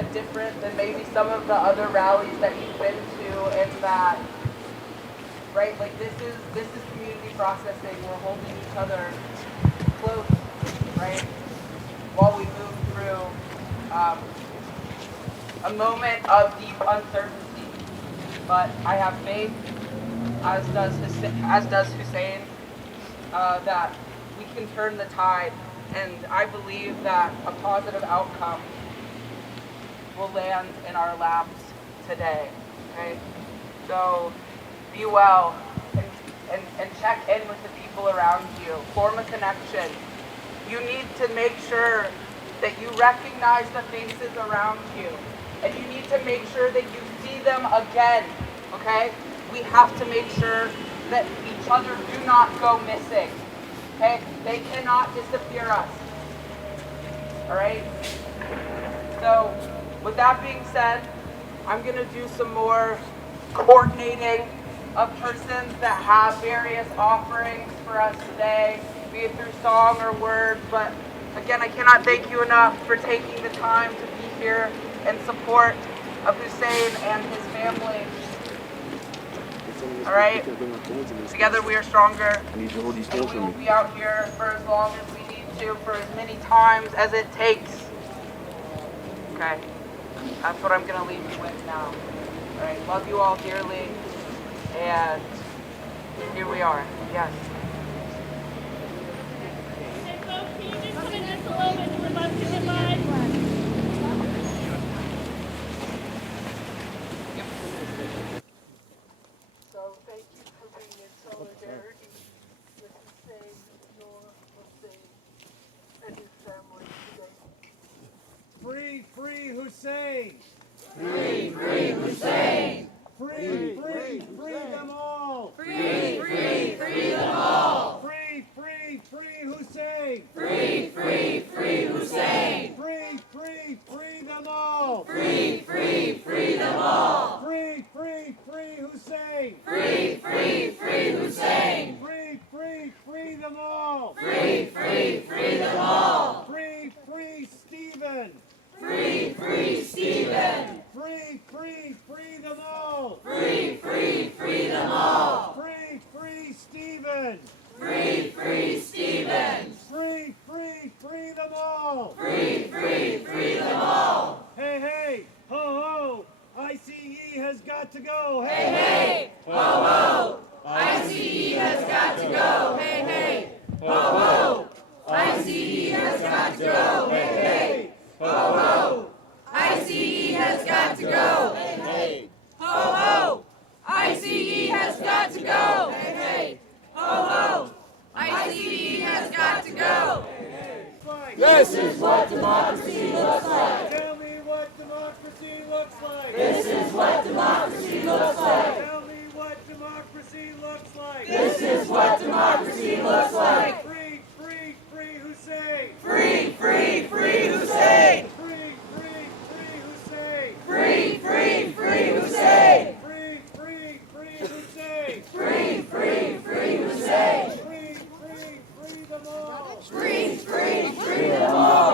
bit different than maybe some of the other rallies that you've been to, in that, right, like this is community processing. We're holding each other close, right, while we move through a moment of deep uncertainty. But I have faith, as does Hussien, that we can turn the tide, and I believe that a positive outcome will land in our laps today. Okay, so be well and check in with the people around you. Form a connection. You need to make sure that you recognize the faces around you, and you need to make sure that you see them again. Okay, we have to make sure that each other do not go missing. Okay, they cannot disappear us. All right. So, with that being said, I'm going to do some more coordinating of persons that have various offerings for us today, be it through song or word. But again, I cannot thank you enough for taking the time to be here in support of Hussien and his family. All right, together we are stronger. And we will be out here for as long as we need to, for as many times as it takes. Okay, that's what I'm going to leave you with now. All right, love you all dearly, and here we are. Yes. Hey folks, can you just come in just a little bit? We're about to get live. So thank you for being in solidarity with Hussien Noor Hussien and his family today. Free, free Hussien! Free, free Hussien! Free, free, free them all! Free, free, free them all! Free, free, free Hussien! Free, free, free Hussien! Free, free, free them all! Free, free, free them all! Free, free, free Hussien! Free, free, free Hussien! Free, free, free them all! Free, free, free them all! Free, free Stephen! Free, free Stephen! Free, free, free them all! Free, free, free them all! Free, free Stephen! Free, free Stephen! Free, free, free them all! Free, free, free them all! Hey, hey, ho, ho! ICE has got to go! Hey, hey! Ho, ho! ICE has got to go! Hey, hey! Ho, ho! ICE has got to go! Hey, hey! Ho, ho! ICE has got to go! Hey, hey! Ho, ho! ICE has got to go! Hey, hey! Ho, ho! ICE has got to go! This is what democracy looks like! Tell me what democracy looks like! This is what democracy looks like! Tell me what democracy looks like! This is what democracy looks like! Free, free, free Hussien! Free, free, free Hussien! Free, free, free Hussien! Free, free, free Hussien! Free, free, free Hussien! Free, free, free Hussien! Free, free, free them all! Free, free, free them all!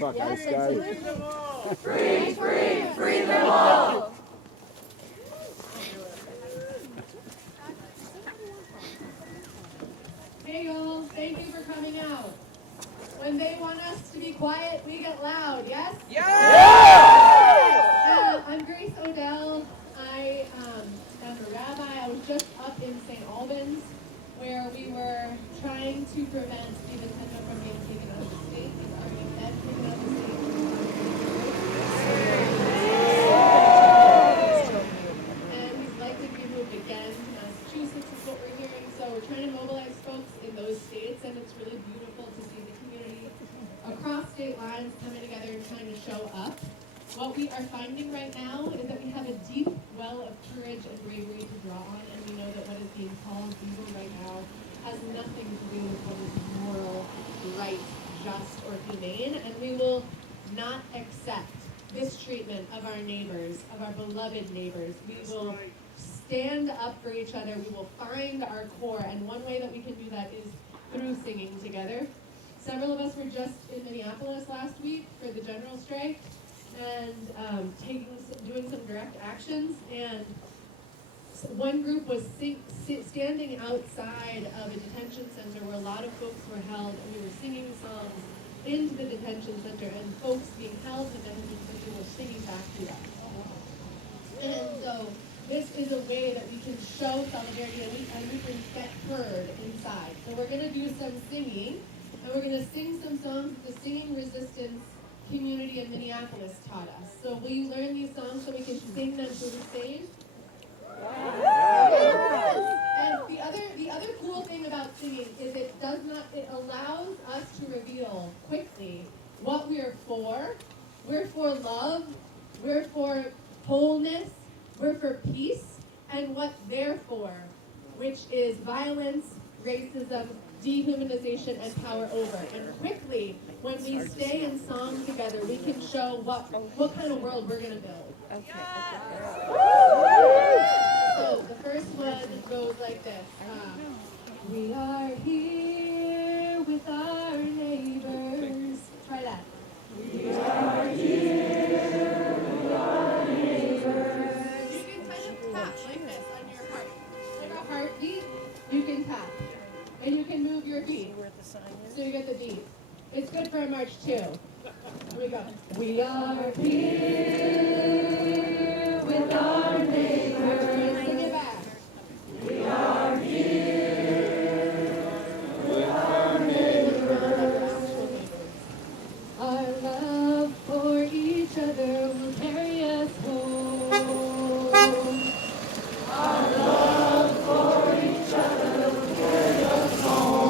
Fuck this guy. Free them all! Free, free, free them all! Hey y'all, thank you for coming out. When they want us to be quiet, we get loud, yes? I'm Grace Odell. I am a rabbi. I was just up in St. Albans, where we were trying to prevent Steve Tendo from being taken out of the state. He's already been taken out of the state. And he's likely to be moved again to Massachusetts is what we're hearing. So we're trying to mobilize folks in those states, and it's really beautiful to see the community across state lines coming together and trying to show up. What we are finding right now is that we have a deep well of courage and bravery to draw on, and we know that what is being called evil right now has nothing to do with what is moral, right, just, or humane, and we will not accept this treatment of our neighbors, of our beloved neighbors. We will stand up for each other. We will find our core, and one way that we can do that is through singing together. Several of us were just in Minneapolis last week for the general strike, and doing some direct actions. And one group was standing outside of a detention center where a lot of folks were held, and we were singing songs into the detention center, and folks being held in the detention center were singing back to us. And so this is a way that we can show solidarity, and we can get heard inside. So we're going to do some singing, and we're going to sing some songs that the Singing Resistance community in Minneapolis taught us. So will you learn these songs so we can sing them to the stage? Yes. And the other cool thing about singing is it allows us to reveal quickly what we're for. We're for love, we're for wholeness, we're for peace, and what they're for, which is violence, racism, dehumanization, and power over. And quickly, when we stay in song together, we can show what kind of world we're going to build. So the first one goes like this. We are here with our neighbors. Try that. We are here with our neighbors. You can kind of tap like this on your heart. Like a heartbeat, you can tap. And you can move your feet. So you get the beat. It's good for a march too. Here we go. We are here with our neighbors. Sing it back. We are here with our neighbors. Our love for each other will carry us home. Our love for each other will carry us home.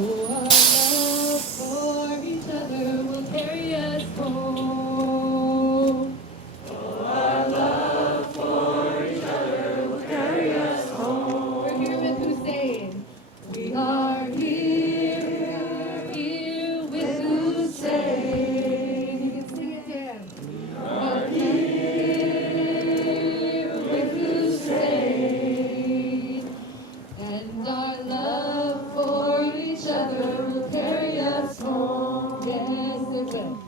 Oh, our love for each other will carry us home. Oh, our love for each other will carry us home. We're here with Hussein. We are here with Hussein. You can sing it to him. We are here with Hussein. And our love for each other will carry us home. Yes, it will.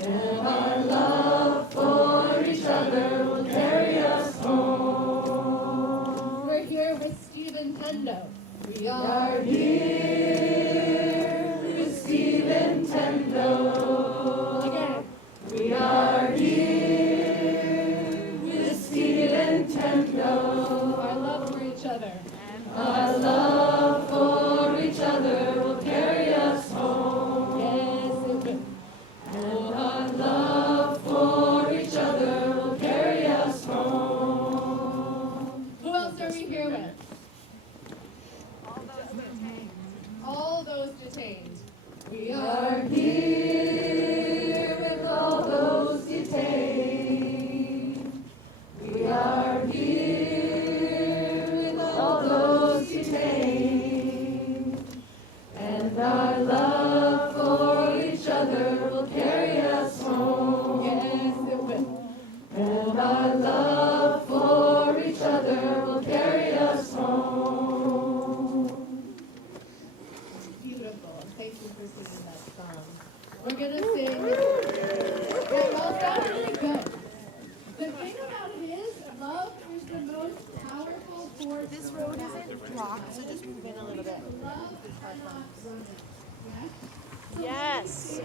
And our love for each other will carry us home. We're here with Stephen Tendo. We are here with Stephen Tendo. Again. We are here with Stephen Tendo. Our love for each other. Our love for each other will carry us home. Yes, it will. Oh, our love for each other will carry us home. Who else are we here with? All those detained. We are here with all those detained. We are here with all those detained. And our love for each other will carry us home. Yes, it will. And our love for each other will carry us home. Beautiful. Thank you for singing that song. We're going to sing. Yeah, y'all sound really good. The thing about it is, love is the most powerful force. This road isn't blocked, so just move in a little bit. Love cannot run it. Yes.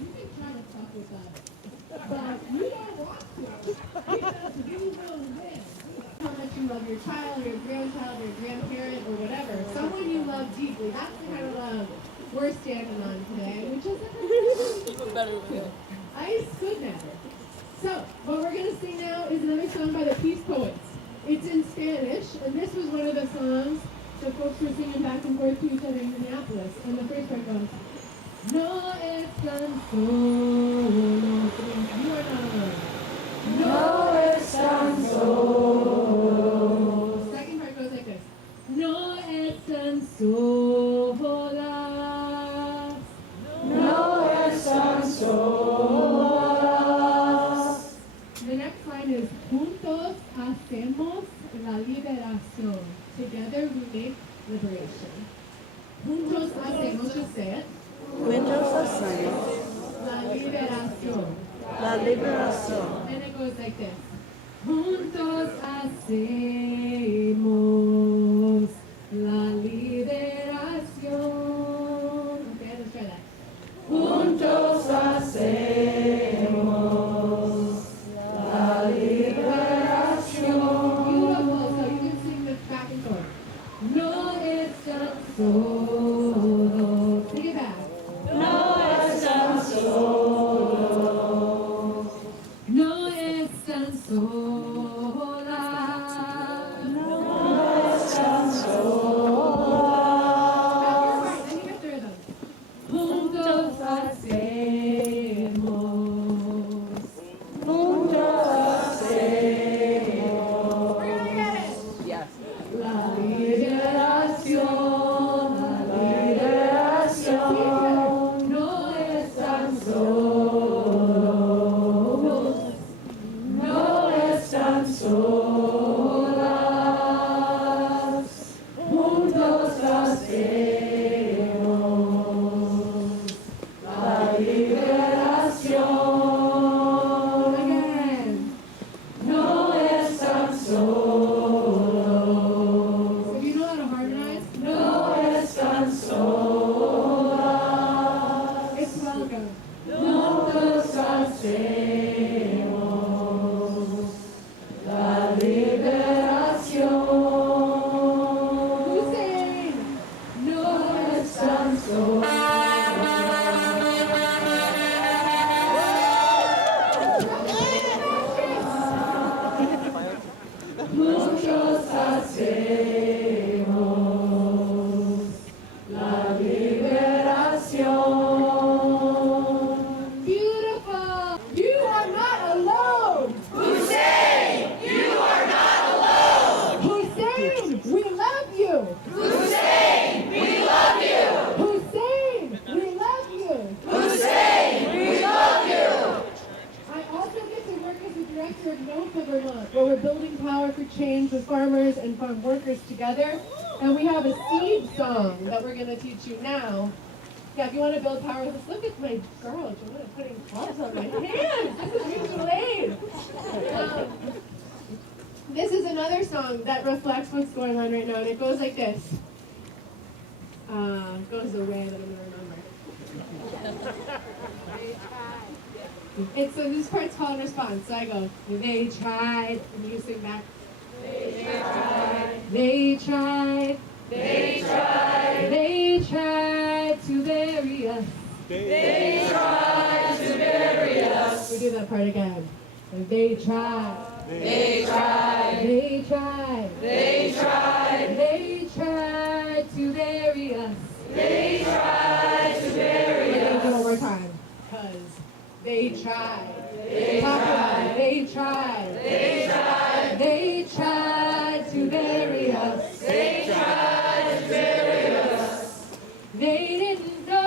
You can try to talk with us, but you don't want to, because you know when. How much you love your child, or your grandchild, or your grandparent, or whatever. Someone you love deeply. That's the kind of love we're standing on today, which is better than ice could never. So, what we're going to sing now is another song by the Peace Poets. It's in Spanish, and this was one of the songs that folks were singing back and forth to each other in Minneapolis. And the first part goes, No están solos, you are not alone. No están solos. Second part goes like this. No están solas. No están solas. The next line is, Juntos hacemos la liberación. Together we make liberation. Juntos hacemos, just say it. Juntos liberación. La liberación. And it goes like this. Juntos hacemos la liberación. Okay, let's try that. Juntos hacemos la liberación. Beautiful. So you can sing this back and forth. No están solos. Sing it back. No están solos. No están solas. No están solos. Back and forth. Then you get the rhythm. Juntos hacemos. Juntos hacemos We're gonna get it. Yes. La liberación, la liberación. no están solos, No están solas. Juntos hacemos la liberación. again. No están solos. If you know how to harmonize, No están solas. it's welcome. Juntos hacemos la liberación. Hussien, no Están solos. Juntos hacemos la liberación. beautiful. You are not alone. Hussein, you are not alone. Hussein, we love you. Hussein, we love you. Hussein, we love you. Hussein, we love you. I also get to work as the director of OUT of Vermont, where we're building power for change with farmers and farm workers together. And we have a seed song that we're going to teach you now. Yeah, if you want to build power with us, look at my girl, Joanna, putting gloves on my hands. This is mutual aid. This is another song that reflects what's going on right now, and it goes like this. It goes the way that I'm going to remember. It's so this part's called response. So I go, they tried, and you sing back. They tried. They tried. They tried. They tried to bury us. They tried to bury us. We do that part again. They tried. They tried. They tried. They tried. They tried to bury us. They tried to bury We're gonna do it us. one more time. 'Cause they tried. They tried. They tried. They tried. They tried to bury us. They tried to bury us. They didn't know.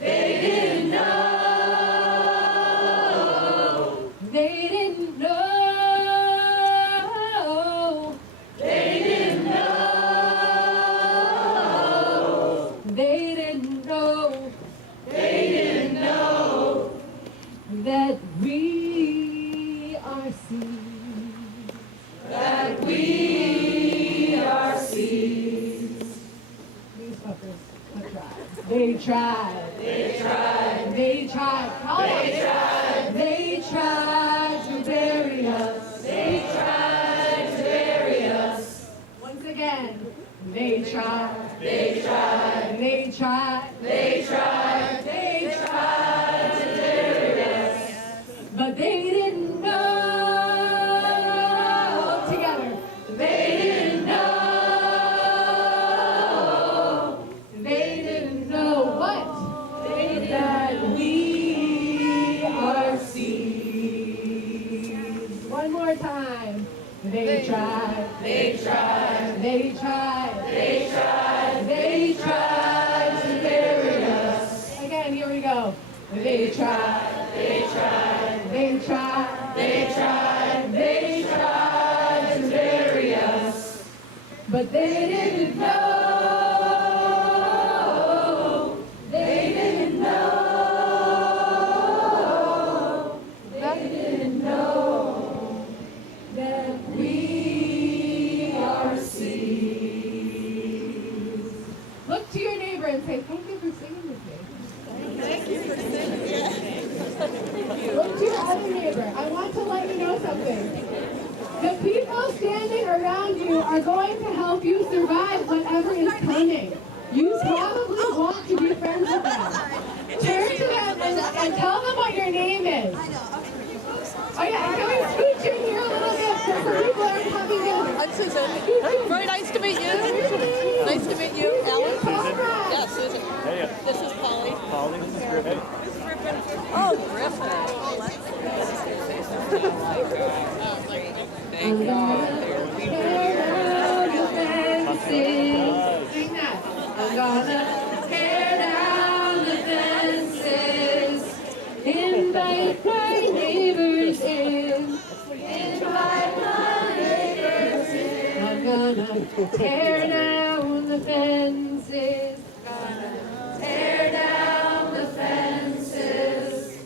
They didn't know. They didn't know. They didn't know. They didn't know They didn't know that we are seeds. that we are seeds. These fuckers have tried. They tried. They tried. They tried. Call They it. tried. They tried to bury us. They tried to bury us. Once again. They tried. They tried. They tried. They tried. They Tried to bury us. But they didn't know. Together. They didn't know. They didn't know what? That we are seeds. One more time. They tried. They tried. They tried. They tried. They tried to bury us. Again, here we go. They tried. They tried. They tried. They tried. They tried to bury us. But they didn't know. They didn't know. and say, thank you for singing with me. Look to your other neighbor. I want to let you know something. The people standing around you are going to help you survive whatever is coming. You probably want to be friends with them. Turn to them and tell them what your name is. Oh yeah, can we scooch in here a little bit so people are coming in? I'm Susan. Very nice to meet you. Nice to meet you. Alan? Yeah, Susan. Hey, This is Polly. Polly, this is Griffin. Oh, Griffin. I'm gonna tear down the fences. Sing that. I'm gonna tear down the fences. Invite my neighbors in. Invite my neighbors in. I'm gonna tear down the fences. Gonna tear down the fences.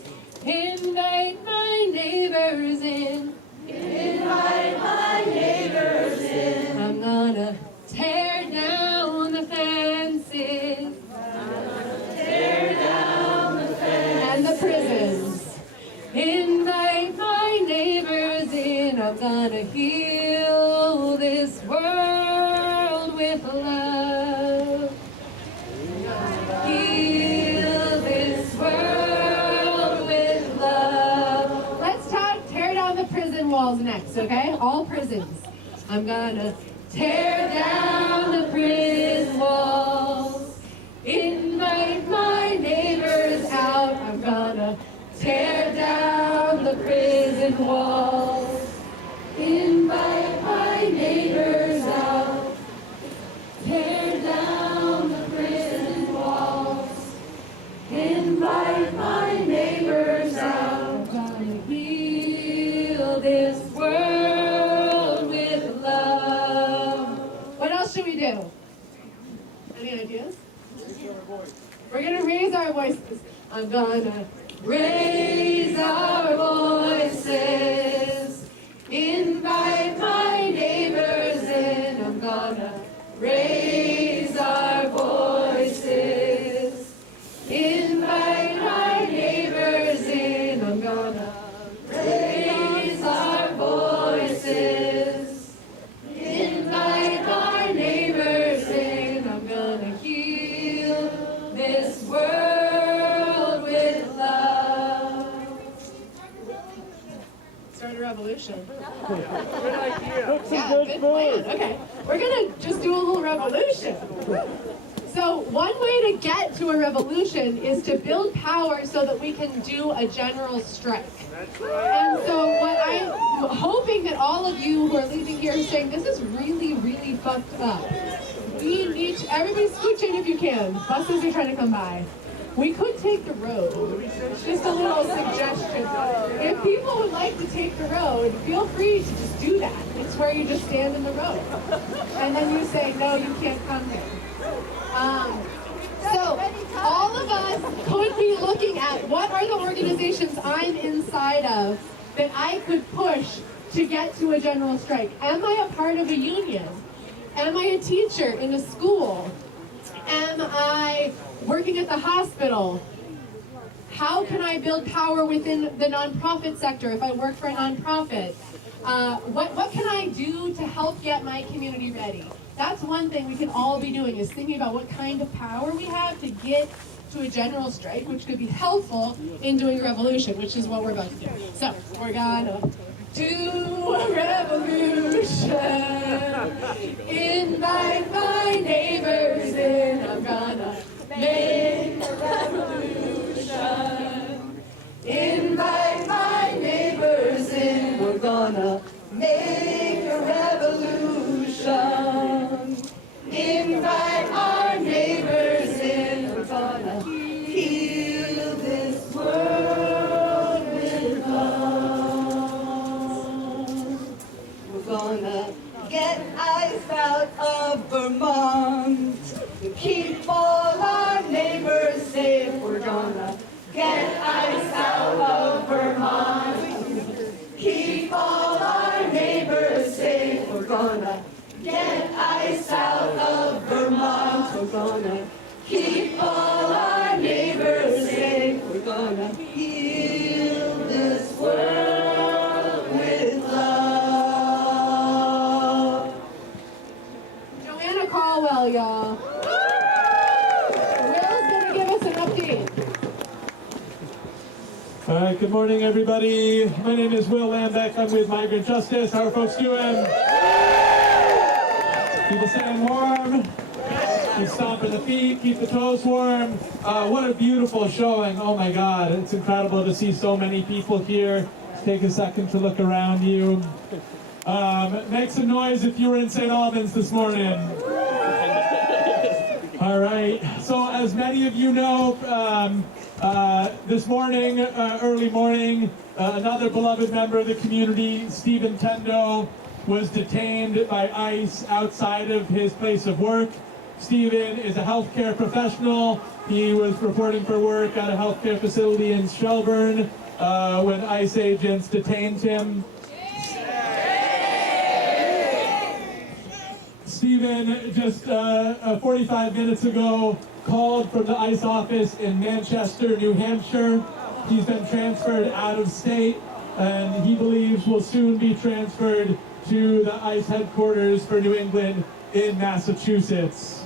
Invite my neighbors in. Invite my neighbors in. I'm gonna tear down the fences. I'm gonna tear down the fences. And the prisons. Invite my neighbors in. I'm gonna heal this world with love. Heal this world with love. Let's tear down the prison walls next, okay? All prisons. I'm gonna tear down the prison walls. Invite my neighbors out. I'm gonna tear down the prison walls. Invite my neighbors out. Tear down the prison walls. Invite my neighbors out. I'm gonna heal this world with love. What else should we do? Any ideas? We're gonna raise our voices. I'm gonna raise our voices. Invite my neighbors in. I'm gonna raise our voices. Invite my neighbors in. I'm gonna raise our voices. Invite our neighbors in. I'm gonna heal this world with love. Start a revolution. Cook some Yeah, good good food. plan. Okay, we're gonna just do a little revolution. So one way to get to a revolution is to build power so that we can do a general strike. And so what I'm hoping that all of you who are leaving here are saying, this is really, really fucked up. We need to, everybody scooch in if you can. Buses are trying to come by. We could take the road. Just a little suggestion. If people would like to take the road, feel free to just do that. It's where you just stand in the road. And then you say, no, you can't come here. So all of us could be looking at what are the organizations I'm inside of that I could push to get to a general strike. Am I a part of a union? Am I a teacher in a school? Am I working at the hospital? How can I build power within the nonprofit sector if I work for a nonprofit? What can I do to help get my community ready? That's one thing we can all be doing, is thinking about what kind of power we have to get to a general strike, which could be helpful in doing a revolution, which is what we're about to do. So we're gonna do a revolution. Invite my neighbors in. I'm gonna make a revolution. Invite my neighbors in. We're gonna make a revolution. Invite our neighbors in. We're gonna heal this world with love. We're gonna get ice out of Vermont to keep all our neighbors safe. We're gonna get ice out of Vermont. Keep all our neighbors safe. We're gonna get ice out of Vermont. We're gonna keep all our neighbors safe. We're gonna heal this world with love. Joanna Caldwell, y'all. Will's gonna give us an update. All right, good morning, everybody. My name is Will Lambeck. I'm with Migrant Justice. How are folks doing? People staying warm. Keep stomping the feet, keep the toes warm. What a beautiful showing. Oh my God, it's incredible to see so many people here. Take a second to look around you. Make some noise if you were in St. Albans this morning. All right, so as many of you know, this morning, early morning, another beloved member of the community, Stephen Tendo, was detained by ICE outside of his place of work. Stephen is a healthcare professional. He was reporting for work at a healthcare facility in Shelburne when ICE agents detained him. Stephen, just 45 minutes ago, called from the ICE office in Manchester, New Hampshire. He's been transferred out of state, and he believes will soon be transferred to the ICE headquarters for New England in Massachusetts.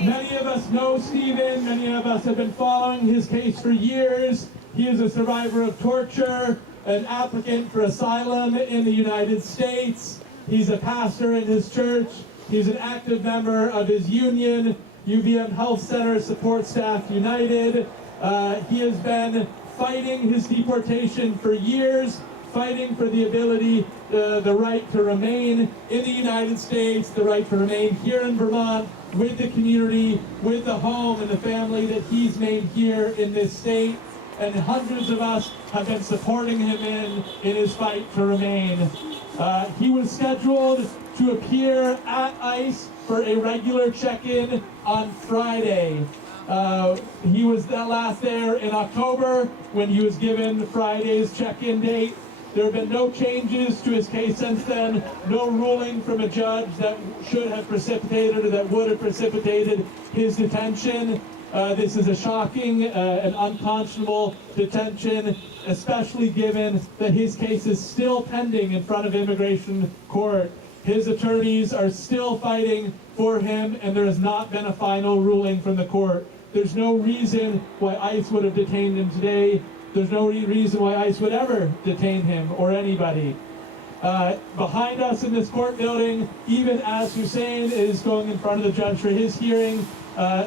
Many of us know Stephen. Many of us have been following his case for years. He is a survivor of torture, an applicant for asylum in the United States. He's a pastor in his church. He's an active member of his union, UVM Health Center Support Staff United. He has been fighting his deportation for years, fighting for the ability, the right to remain in the United States, the right to remain here in Vermont with the community, with the home and the family that he's made here in this state. And hundreds of us have been supporting him in his fight to remain. He was scheduled to appear at ICE for a regular check-in on Friday. He was last there in October when he was given Friday's check-in date. There have been no changes to his case since then, no ruling from a judge that should have precipitated or that would have precipitated his detention. This is a shocking and unconscionable detention, especially given that his case is still pending in front of immigration court. His attorneys are still fighting for him, and there has not been a final ruling from the court. There's no reason why ICE would have detained him today. There's no reason why ICE would ever detain him or anybody. Behind us in this court building, even as Hussien is going in front of the judge for his hearing,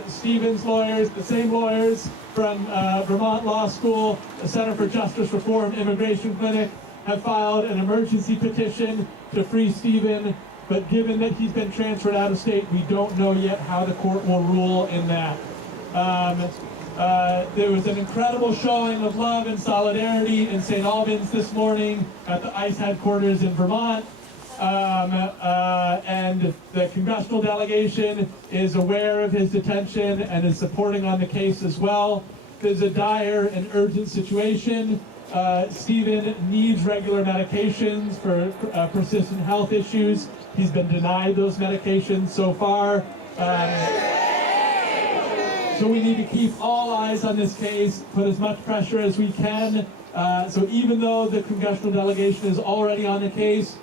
Stephen's lawyers, the same lawyers from Vermont Law School, the Center for Justice Reform Immigration Clinic, have filed an emergency petition to free Stephen. But given that he's been transferred out of state, we don't know yet how the court will rule in that. There was an incredible showing of love and solidarity in St. Albans this morning at the ICE headquarters in Vermont. And the congressional delegation is aware of his detention and is supporting on the case as well. There's a dire and urgent situation. Stephen needs regular medications for persistent health issues. He's been denied those medications so far. So we need to keep all eyes on this case, put as much pressure as we can. So even though the congressional delegation is already on the case,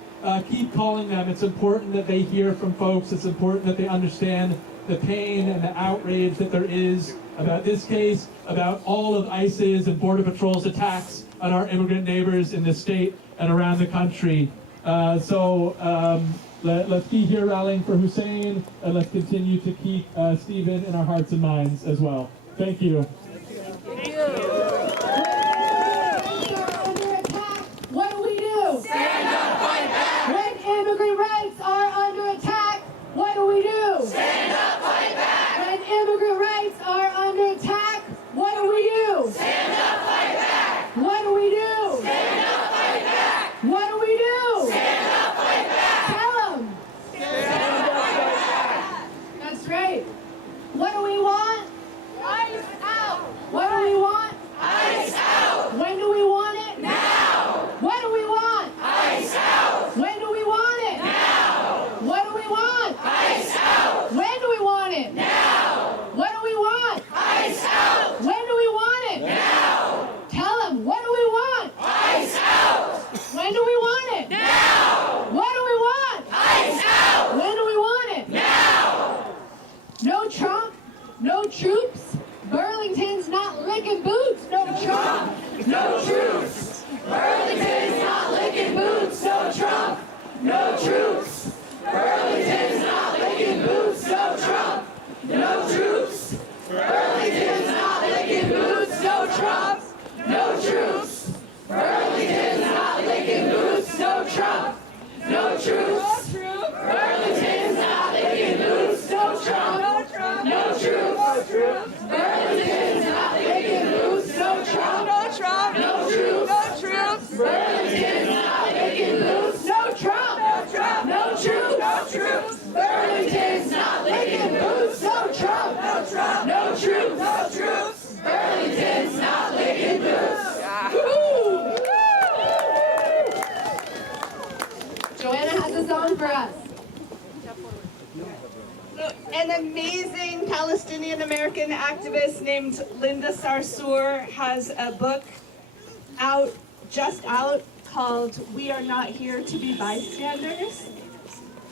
keep calling them. It's important that they hear from folks. It's important that they understand the pain and the outrage that there is about this case, about all of ICE's and Border Patrol's attacks on our immigrant neighbors in this state and around the country. Let's be here rallying for Hussien, and let's continue to keep Stephen in our hearts and minds as well. Thank you. Thank you. Under attack, what do we do? Stand up, fight back. When immigrant rights are under attack, what do we do? Stand up, fight back. When immigrant rights are under attack, what do we do? Stand up, fight back. What do we do? Stand up, fight back. What do we do? Stand up, fight back. Tell them. Stand up, fight back. That's right. What do we want? Rights out. troops. Burlington's not licking boots. No Trump. No troops. Burlington's not licking boots. No Trump. No troops. Burlington's not licking boots. No Trump. No troops. Burlington's not licking boots. No Trump. No troops. Burlington's not licking boots. No Trump. No troops. Burlington's not licking boots. No Trump. No troops. Burlington's not licking boots. No Trump. No troops. Burlington's not licking boots. No Trump. No troops. Burlington's not licking boots. No Trump. No troops. Burlington's not licking boots. Joanna has a song for us. An amazing Palestinian-American activist named Linda Sarsour has a book just out called We Are Not Here to Be Bystanders.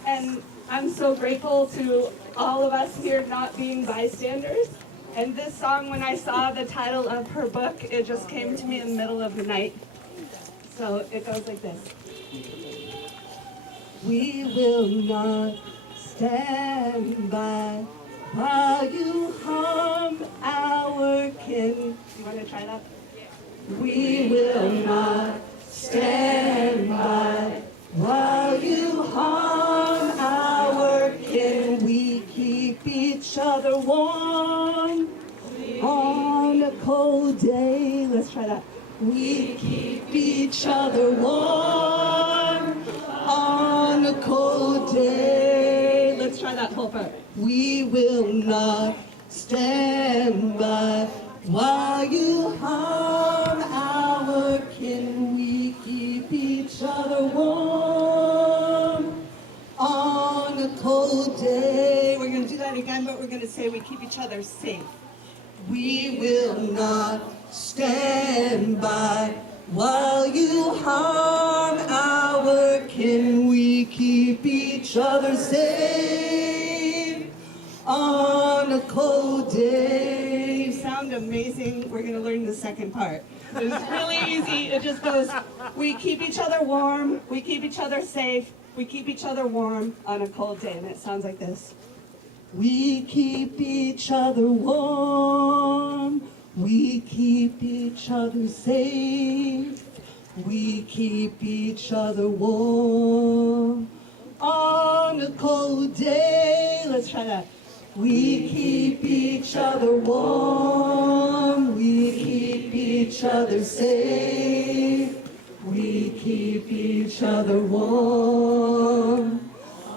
And I'm so grateful to all of us here not being bystanders. And this song, when I saw the title of her book, it just came to me in the middle of the night. So it goes like this. We will not stand by while you harm our kin. You want to try that? We will not stand by while you harm our kin. We keep each other warm on a cold day. Let's try that. We keep each other warm on a cold day. Let's try that whole part. We will not stand by while you harm our kin. We keep each other warm on a cold day. We're going to do that again, but we're going to say we keep each other safe. We will not stand by while you harm our kin. We keep each other safe on a cold day. You sound amazing. We're going to learn the second part. It's really easy. It just goes, we keep each other warm, we keep each other safe, we keep each other warm on a cold day. And it sounds like this. We keep each other warm, we keep each other safe, we keep each other warm on a cold day. Let's try that. We keep each other warm, we keep each other safe, we keep each other warm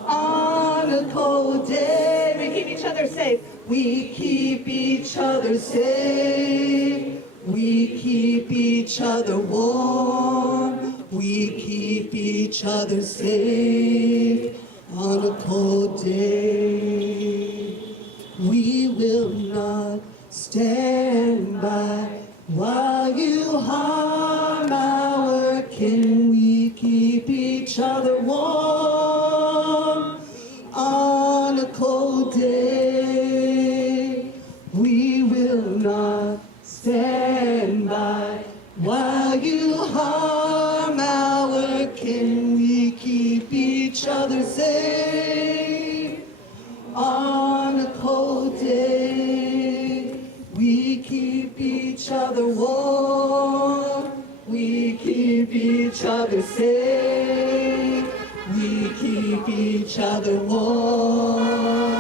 on a cold day. We keep each other safe. We keep each other safe. We keep each other warm. We keep each other safe on a cold day. We will not stand by while you harm our kin. We keep each other warm on a cold day. We will not stand by while you harm our kin. We keep each other safe on a cold day. We keep each other warm. We keep each other safe. We keep each other warm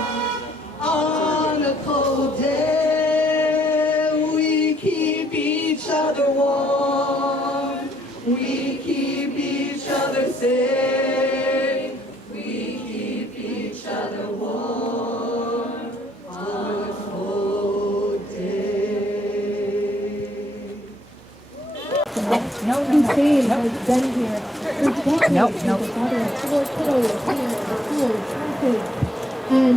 on a cold day. We keep each other warm. We keep each other safe. We keep each other warm on a cold day. Hussien has been here for decades with his father, four kiddos here at the school, kids. And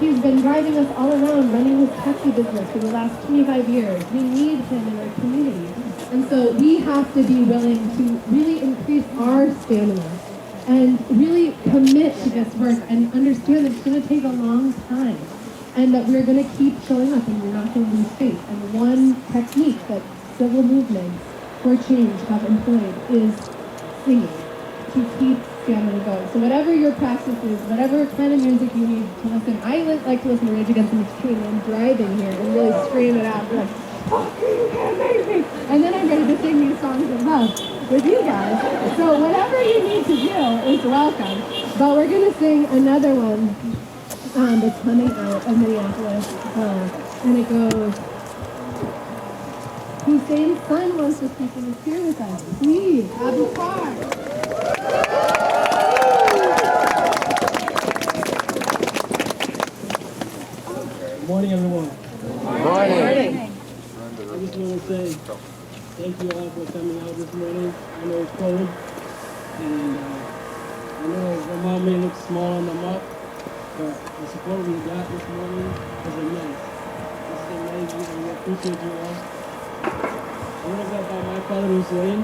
he's been driving us all around, running his taxi business for the last 25 years. We need him in our community. And so we have to be willing to really increase our stamina and really commit to this work and understand that it's going to take a long time. and that we're going to keep showing up and we're not going to lose faith. And one technique that civil movements for change have employed is singing to keep stamina going. So whatever your practice is, whatever kind of music you need to listen, I like to listen to Rage Against the Machine when I'm driving here and really scream it out like, amazing! And then I'm ready to sing these songs of love with you guys. So whatever you need to do is welcome. But we're going to sing another one that's coming out of Minneapolis, and it goes, Hussien's son wants to speak and is here with us. Please, Abu Bakr. Good morning, everyone. Good morning. I just want to say thank you all for coming out this morning. I know it's cold, and I know Vermont may look small on the map, but the support we got this morning is immense. It's amazing, and we appreciate you all. I want to go about my father, Hussien.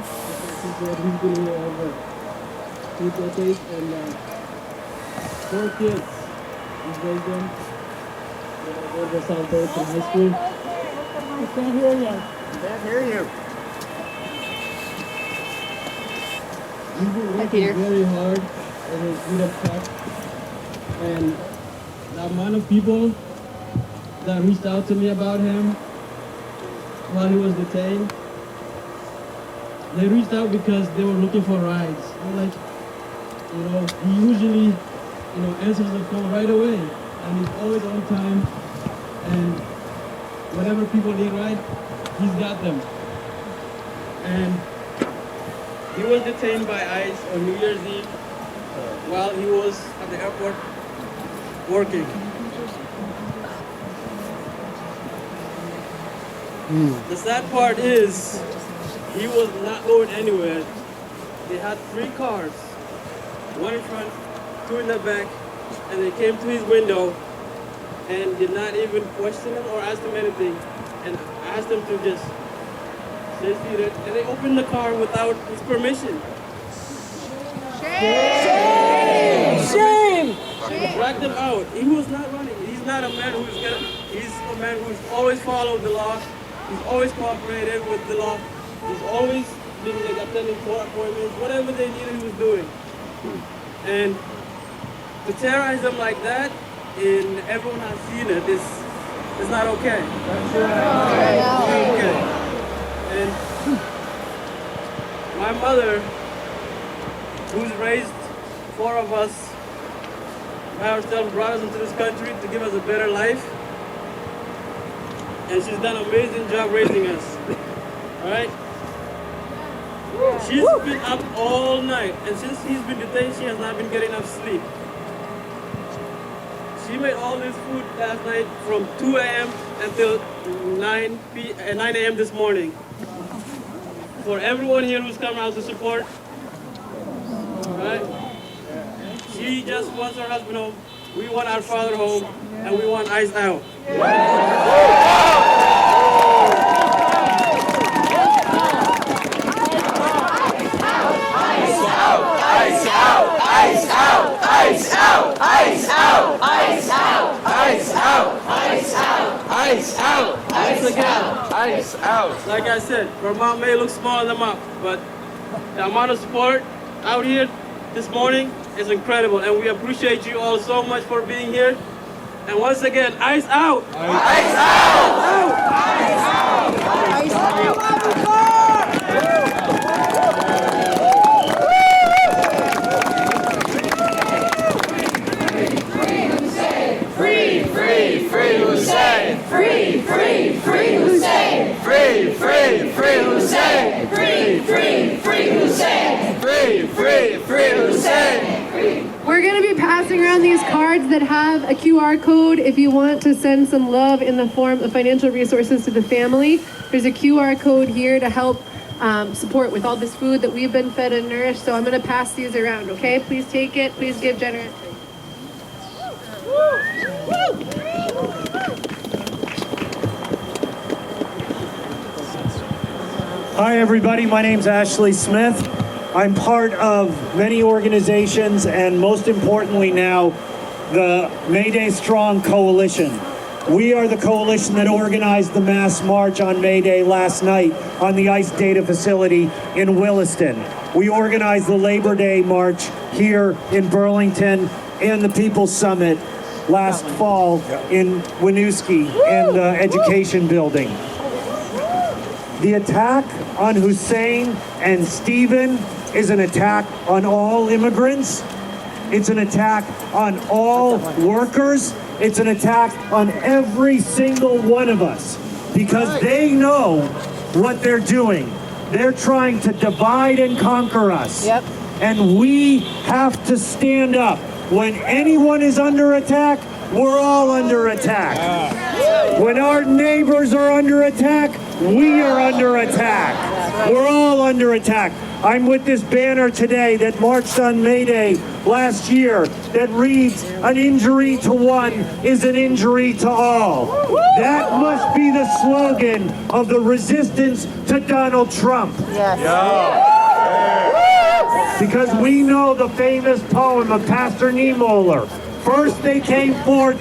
He's been here over 2 decades, and 4 kids. He's raised them. They go to South Burlington High School. I can't hear you. Can't hear you. He's been working very hard and he's good at prep. And the amount of people that reached out to me about him while he was detained, they reached out because they were looking for rides. I'm like, he usually, answers the phone right away. And he's always on time. And whenever people need rides, he's got them. And he was detained by ICE on New Year's Eve while he was at the airport working. The sad part is he was not going anywhere. They had 3 cars, 1 in front, 2 in the back, and they came to his window and did not even question him or ask him anything, and asked him to just stay seated, and they opened the car without his permission. Shame! Dragged him out. He was not running. He's not a man he's a man who's always followed the law. He's always cooperated with the law. He's always been attending court appointments, whatever they needed he was doing. And to terrorize them like that, and everyone has seen it, it's not okay. That's right. It's not okay. And my mother, who's raised 4 of us by herself, brought us into this country to give us a better life. And she's done an amazing job raising us. Alright? She's been up all night, and since he's been detained, she has not been getting enough sleep. She made all this food last night from 2 a.m. until 9 a.m. this morning. For everyone here who's come out to support, right? She just wants her husband home. We want our father home, and we want ICE out. Ice out. Like I said, Vermont may look small on the map, but the amount of support out here this morning is incredible, and we appreciate you all so much for being here. And once again, ICE out! Ice out! Ice out! Ice out! Free, free, free Hussien! Free, free, free Hussien! Free, free, free Hussien! Free, free, free Hussien! Free, free, free Hussien! We're going to be passing around these cards that have a QR code if you want to send some love in the form of financial resources to the family. There's a QR code here to help support with all this food that we've been fed and nourished. So I'm going to pass these around, okay? Please take it. Please give generously. Hi everybody, my name's Ashley Smith. I'm part of many organizations and most importantly now, the Mayday Strong Coalition. We are the coalition that organized the mass march on May Day last night on the ICE data facility in Williston. We organized the Labor Day march here in Burlington and the People's Summit last fall in Winooski in the Education Building. The attack on Hussien and Stephen is an attack on all immigrants. It's an attack on all workers. It's an attack on every single one of us because they know what they're doing. They're trying to divide and conquer us. Yep. And we have to stand up. When anyone is under attack, we're all under attack. When our neighbors are under attack, we are under attack. We're all under attack. I'm with this banner today that marched on May Day last year that reads, "An injury to one is an injury to all." That must be the slogan of the resistance to Donald Trump. Yes. Because we know the famous poem of Pastor Niemöller. First they came for ...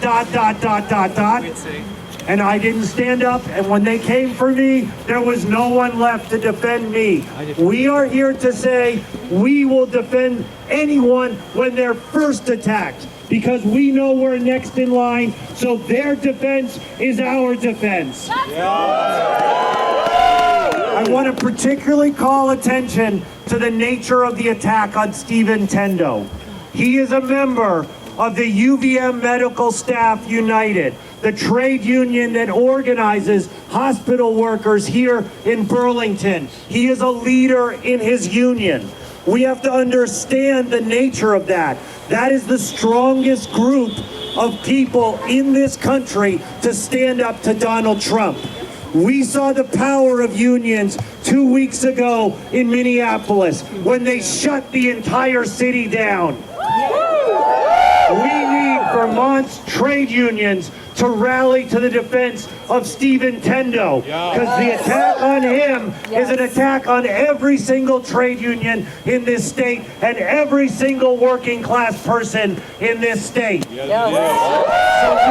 and I didn't stand up, and when they came for me, there was no one left to defend me. We are here to say we will defend anyone when they're first attacked, because we know we're next in line, so their defense is our defense. I want to particularly call attention to the nature of the attack on Stephen Tendo. He is a member of the UVM Medical Staff United, the trade union that organizes hospital workers here in Burlington. He is a leader in his union. We have to understand the nature of that. That is the strongest group of people in this country to stand up to Donald Trump. We saw the power of unions 2 weeks ago in Minneapolis when they shut the entire city down. We need Vermont's trade unions to rally to the defense of Stephen Tendo, because the attack on him is an attack on every single trade union in this state and every single working class person in this state. So we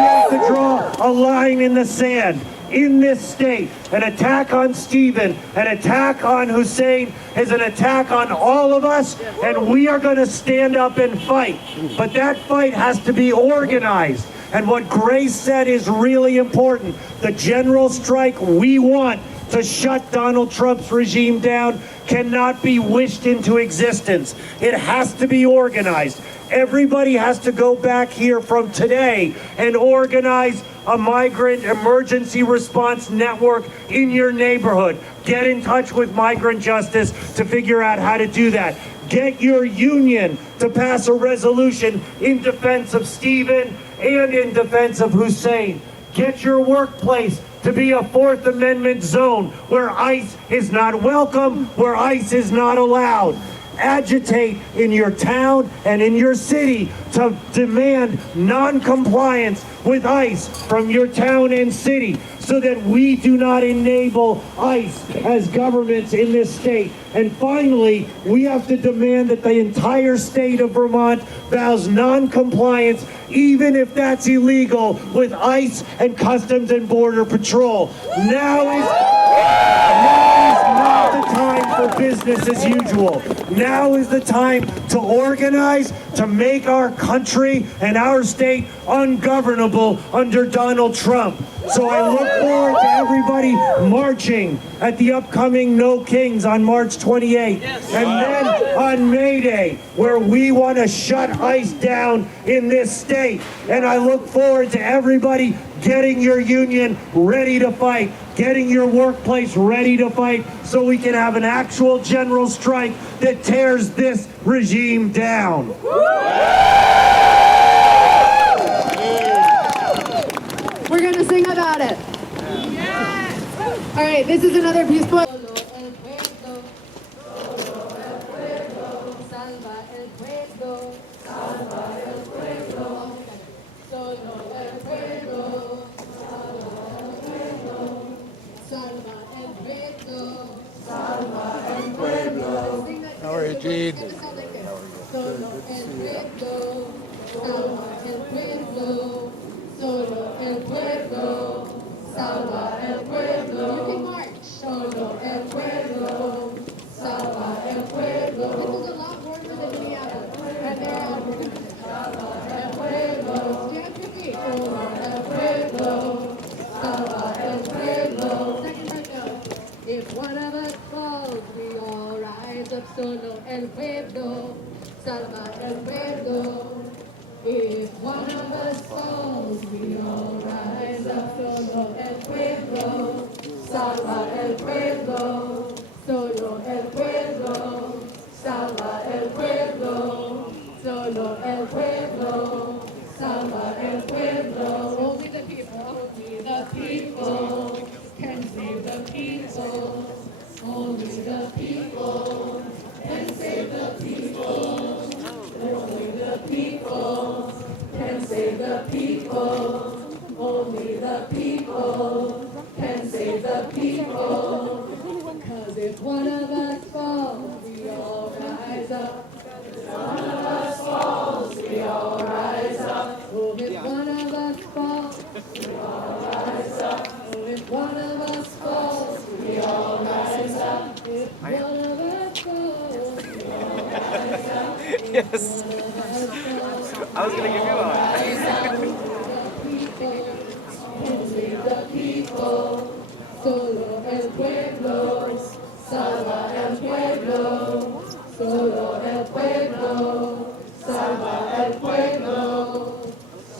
have to draw a line in the sand. In this state, an attack on Stephen, an attack on Hussien is an attack on all of us, and we are going to stand up and fight. But that fight has to be organized. And what Grace said is really important. The general strike we want to shut Donald Trump's regime down cannot be wished into existence. It has to be organized. Everybody has to go back here from today and organize a migrant emergency response network in your neighborhood. Get in touch with Migrant Justice to figure out how to do that. Get your union to pass a resolution in defense of Stephen and in defense of Hussien. Get your workplace to be a Fourth Amendment zone where ICE is not welcome, where ICE is not allowed. Agitate in your town and in your city to demand non-compliance with ICE from your town and city so that we do not enable ICE as governments in this state. And finally, we have to demand that the entire state of Vermont vows non-compliance, even if that's illegal, with ICE and Customs and Border Patrol. Now is not the time for business as usual. Now is the time to organize, to make our country and our state ungovernable under Donald Trump. So I look forward to everybody marching at the upcoming No Kings on March 28th. And then on May Day, where we want to shut ICE down in this state. And I look forward to everybody getting your union ready to fight, getting your workplace ready to fight, so we can have an actual general strike that tears this regime down. We're going to sing about it. All right, this is another Peace Boy. How are you, Gene? Solo el pueblo, salva el pueblo, solo el pueblo. solo el pueblo, salva el pueblo. If one of us falls, we all rise up. Solo el pueblo, salva el pueblo. Solo el pueblo, salva el pueblo. Solo el pueblo, salva el pueblo. Only the people, can save the people. Only the people can save the people. Only the people can save the people. Only the people can save the people. Because if one of us falls, we all rise up. If one of us falls, we all rise up. Oh, if one of us falls, we all rise up. Oh, if one of us falls, we all rise up. If one of us falls, we all rise up. Yes. I was going to give you one. The people, solo el pueblo, salva el pueblo, solo el pueblo, salva el pueblo.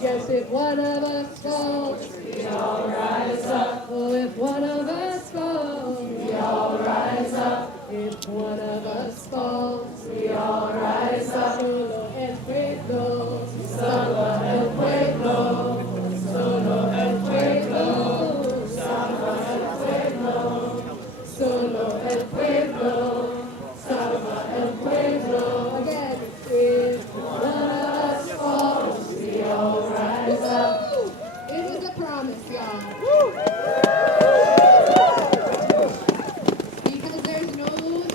Yes, if one of us falls, we all rise up. Oh, if one of us falls, we all rise up. If one of us falls, we all rise up. Solo el pueblo, salva el pueblo, solo el pueblo, salva el pueblo, solo el pueblo, salva el pueblo. Again, if one of us falls, we all rise up. It was a promise, y'all. Because there's no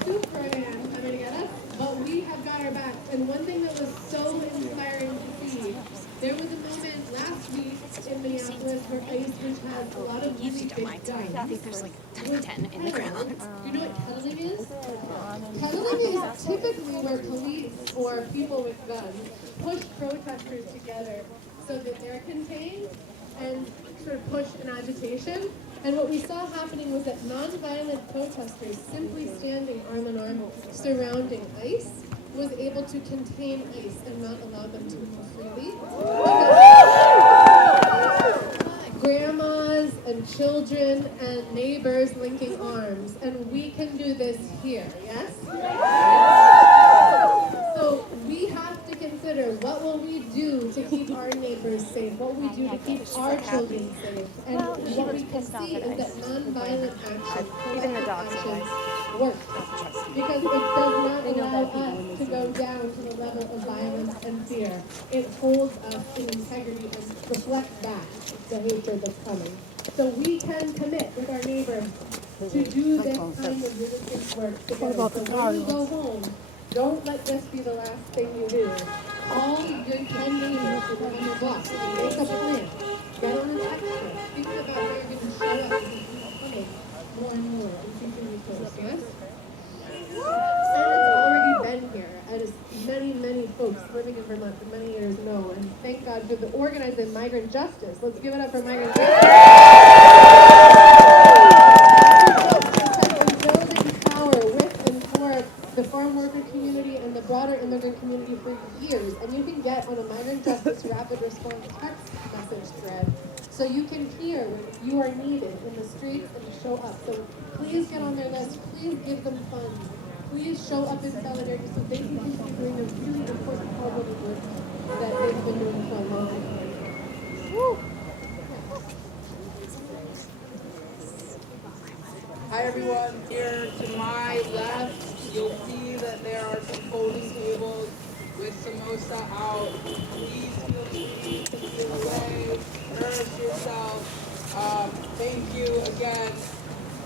Superman coming to get us, but we have got our backs. And one thing that was so inspiring to see, there was a moment last week in Minneapolis where ICE, which has a lot of really big guns. I think there's like 10 in the ground. You know what cuddling is? Cuddling is typically where police or people with guns push protesters together so that they're contained and sort of push an agitation. And what we saw happening was that non-violent protesters simply standing arm in arm surrounding ICE was able to contain ICE and not allow them to move freely. Grandmas and children and neighbors linking arms, and we can do this here, yes? So we have to consider, what will we do to keep our neighbors safe? What will we do to keep our children safe? And what we can see is that nonviolent action, collective action, works. Because it does not allow us to go down to the level of violence and fear. It holds us in integrity and reflects back the hatred that's coming. So we can commit with our neighbors to do this kind of resistance work together. So when you go home, don't let this be the last thing you do. Call your 10 neighbors who live on your block. Make a plan. Get on an extra. Think about where you're going to show up and keep coming more and more. Increasingly close, yes? And it's already been here, as many folks living in Vermont for many years know. And thank God for the organizing migrant justice. Let's give it up for migrant justice. Building power with and for the farm worker community and the broader immigrant community for years. And you can get on a migrant justice rapid response text message thread so you can hear when you are needed in the streets and to show up. So please get on their list. Please give them funds. Please show up in solidarity so they can continue doing the really important public work that they've been doing for a long time. Woo. Hi everyone, here to my left, you'll see that there are some folding tables with samosa out. Please feel free to feel away, nourish yourself. Thank you again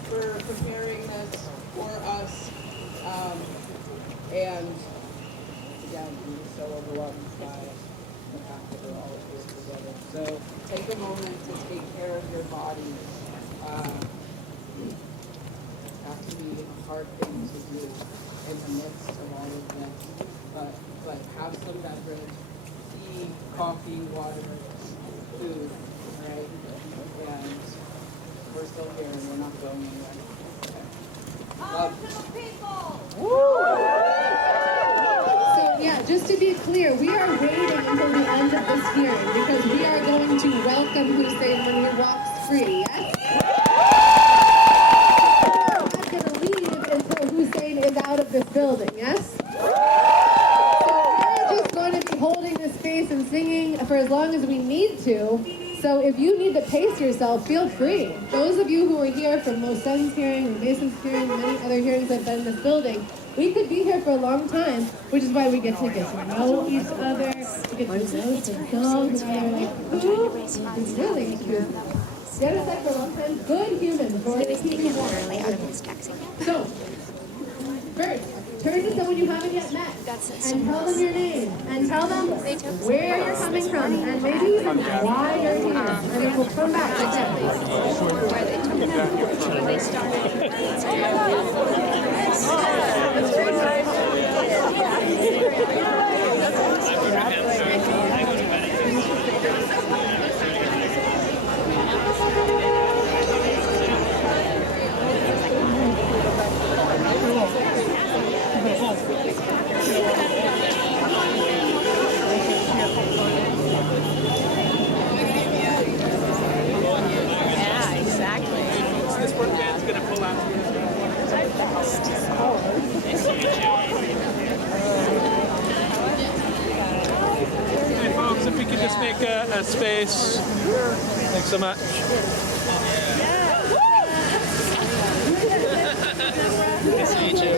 for preparing this for us. And again, I'm just so overwhelmed by the fact that we're all here together. So take a moment to take care of your body. Actually a hard thing to do in the midst of all of this. But have some beverage, tea, coffee, water, food, right? And we're still here and we're not going anywhere. Okay. Love. Woo! just to be clear, we are waiting until the end of this hearing because we are going to welcome Hussien when he walks free, yes? We're not going to leave until Hussien is out of this building, yes? So we're just going to be holding this space and singing for as long as we need to. So if you need to pace yourself, feel free. Those of you who are here from Mosen's hearing, and Mason's hearing, and many other hearings I've been in this building, we could be here for a long time, which is why we get to know each other, we get to know the dogs, and they're like, ooh, it's really cute. Get us for a long time. Good humans, for the keeping warm. So, first, turn to someone you haven't yet met, and tell them your name, and tell them where you're coming from, and maybe even why you're here, and then we'll come back to that. Yeah, exactly. This work band's gonna pull out. Hey folks, if we could just make a space. Thanks so much. Nice to meet you.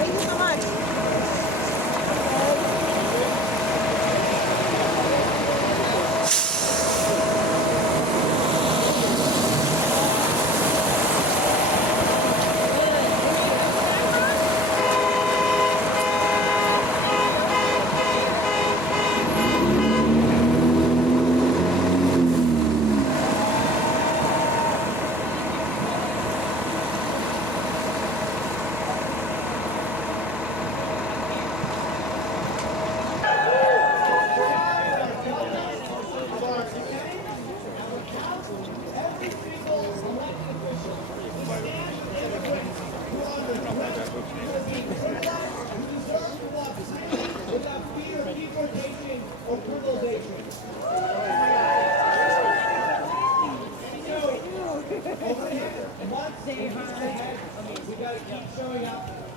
Thank you so much.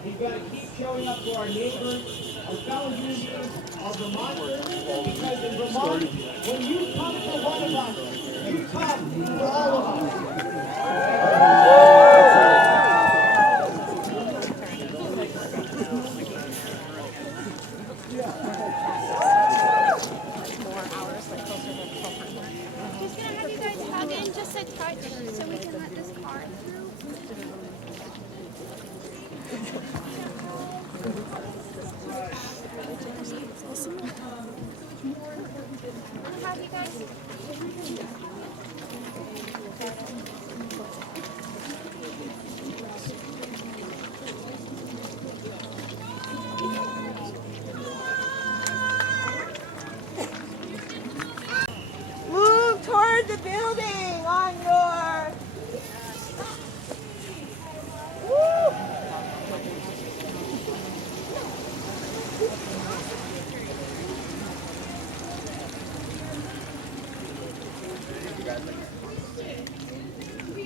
We've got to keep showing up to our neighbors, our fellow Indians, our Vermonters, because in Vermont, when you come to one of us, you come to all of us. He's gonna have you guys hug in just a touch so we can let this car through. I'll have you guys. Move toward the building on your... Woo!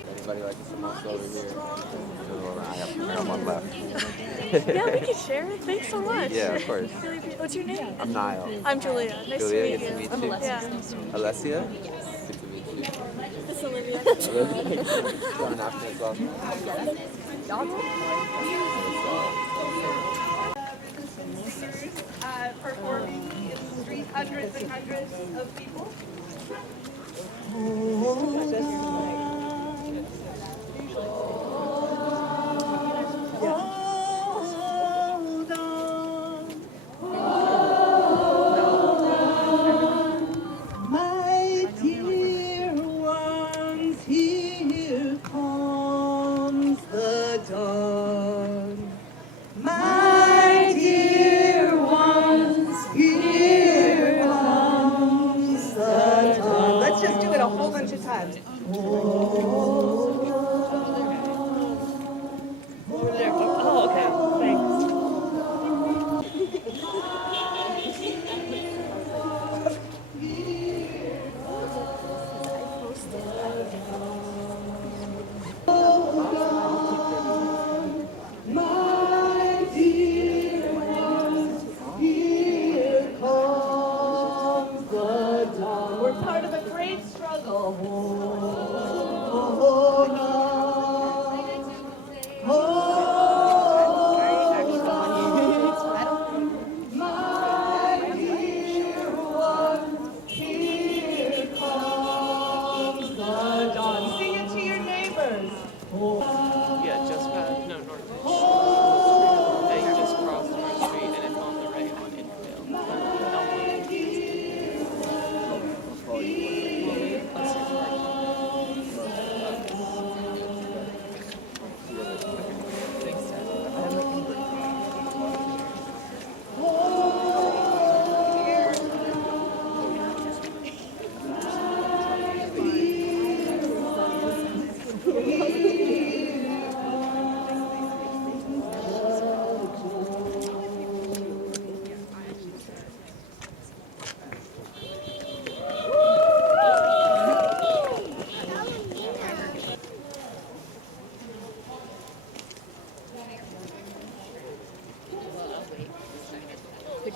Anybody like some samosa over here? I have one left. Yeah, we can share it. Thanks so much. Yeah, of course. What's your name? I'm Niall. I'm Julia. Nice Julia, to meet you. I'm Alessia. Yeah. Alessia? Yes. Good to meet you. It's Olivia. Olivia? You're an African as well? Performing in the street, hundreds and hundreds of people. My dear ones, here comes the dawn. My dear ones, here comes the dawn. Let's just do it a whole bunch of times.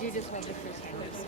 you just hold it for 10 minutes?